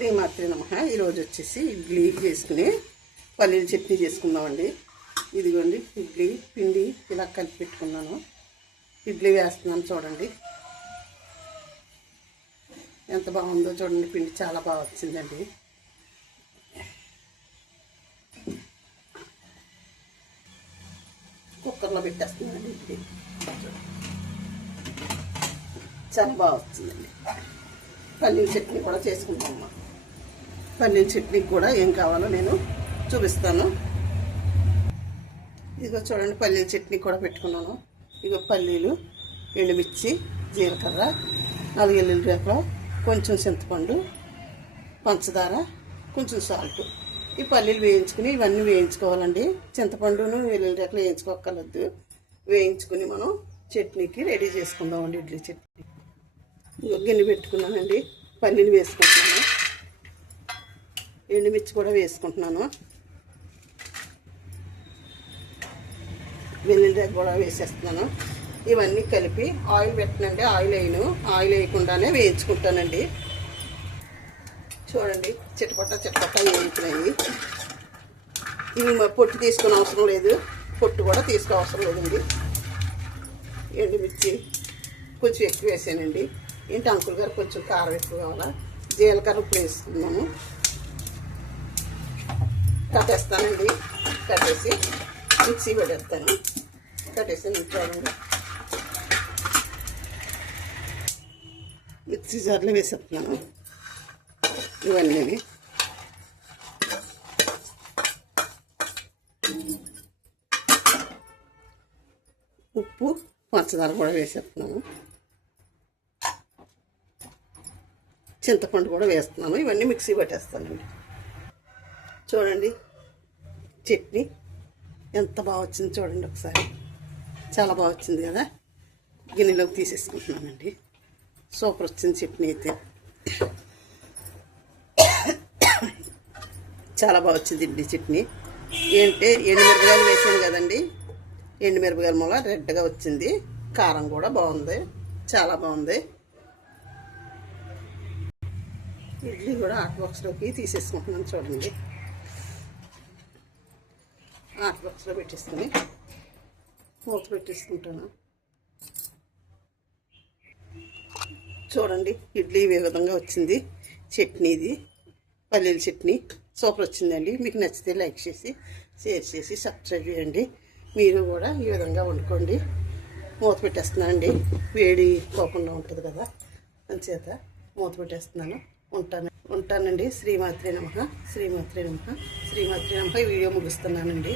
శ్రీమాత్రి నమః. ఈరోజు వచ్చేసి ఇడ్లీ చేసుకుని పల్లీల చట్నీ చేసుకుందామండి. ఇదిగోండి ఇడ్లీ పిండి ఇలా కలిపి పెట్టుకున్నాను. ఇడ్లీ వేస్తున్నాను చూడండి, ఎంత బాగుందో చూడండి. పిండి చాలా బాగా వచ్చిందండి. కుక్కర్లో పెట్టేస్తున్నానండి. ఇడ్లీ చాలా బాగా వచ్చిందండి. పల్లీల చట్నీ కూడా చేసుకుంటాము. పల్లీల చట్నీకి కూడా ఏం కావాలో నేను చూపిస్తాను. ఇదిగో చూడండి, పల్లీల చట్నీ కూడా పెట్టుకున్నాను. ఇదిగో పల్లీలు, ఎండుమిర్చి, జీలకర్ర, 4 ఎల్లుల్లి రేపలు, కొంచెం చింతపండు, పంచదార, కొంచెం సాల్ట్. ఈ పల్లీలు వేయించుకుని ఇవన్నీ వేయించుకోవాలండి. చింతపండును వెల్లుల్లి రేపలు వేయించుకోక్కర్లేదు. వేయించుకుని మనం చట్నీకి రెడీ చేసుకుందామండి. ఇడ్లీ చట్నీ గిన్నె పెట్టుకున్నానండి. పల్లీలు వేసుకుంటున్నాను, ఎండుమిర్చి కూడా వేసుకుంటున్నాను, వెల్లుల్లి కూడా వేసేస్తున్నాను. ఇవన్నీ కలిపి ఆయిల్ పెట్టనండి. ఆయిల్ వేయకుండానే వేయించుకుంటానండి. చూడండి, చిటపట్ట వేయించినాయి. ఇవి పొట్టు తీసుకునే అవసరం లేదు, పొట్టు కూడా తీసుకోవసరం లేదండి. ఎండుమిర్చి కొంచెం ఎక్కువ వేసానండి. ఏంటి అంకుల్ గారు కొంచెం కారం ఎక్కువ కావాలా. జీలకర్ర ఇప్పుడు వేసుకున్నాము. కట్టేస్తానండి. కట్టేసి మిక్సీ పెట్టేస్తాను. కట్టేసి చూడండి, మిక్సీ జార్లో వేసేస్తున్నాను ఇవన్నీ. ఉప్పు, పంచదార కూడా వేసేస్తున్నాను. చింతపండు కూడా వేస్తున్నాను. ఇవన్నీ మిక్సీ పట్టేస్తానండి. చూడండి చట్నీ ఎంత బాగా వచ్చింది చూడండి ఒకసారి. చాలా బాగా వచ్చింది కదా. గిన్నెలోకి తీసేసుకుంటున్నానండి. సూపర్ వచ్చింది చట్నీ అయితే. చాలా బాగా వచ్చింది ఇడ్లీ చట్నీ. ఎండుమిరపకాయలు వేసాను కదండి. ఎండుమిరపకాయల మూల రెడ్గా వచ్చింది. కారం కూడా బాగుంది, చాలా బాగుంది. ఇడ్లీ కూడా హాట్ బాక్స్లోకి తీసేసుకుంటున్నాను చూడండి. హాట్ బాక్స్లో పెట్టేసుకుని మూత పెట్టేసుకుంటాను. చూడండి ఇడ్లీ ఏ విధంగా వచ్చింది. చట్నీది పల్లీల చట్నీ సూపర్ వచ్చిందండి. మీకు నచ్చితే లైక్ చేసి, షేర్ చేసి, సబ్స్క్రైబ్ చేయండి. మీరు కూడా ఈ విధంగా వండుకోండి. మూత పెట్టేస్తున్నానండి. వేడి పోకుండా ఉంటుంది కదా, అంచేత మూత పెట్టేస్తున్నాను. ఉంటానండి. శ్రీమాత్రే నమః. శ్రీమాత్రే నమః. శ్రీమాత్రే నమః. ఈ వీడియో ముగిస్తున్నానండి.